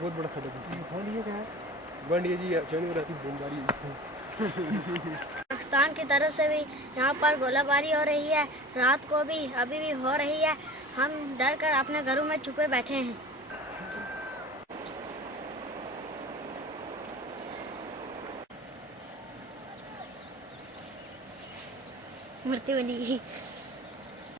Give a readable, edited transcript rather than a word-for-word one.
बहुत बड़ा खड्डा है जी, अचानक रात बमबारी। पाकिस्तान की तरफ से भी यहाँ पर गोलाबारी हो रही है, रात को भी अभी भी हो रही है। हम डर कर अपने घरों में छुपे बैठे हैं। मरते बनी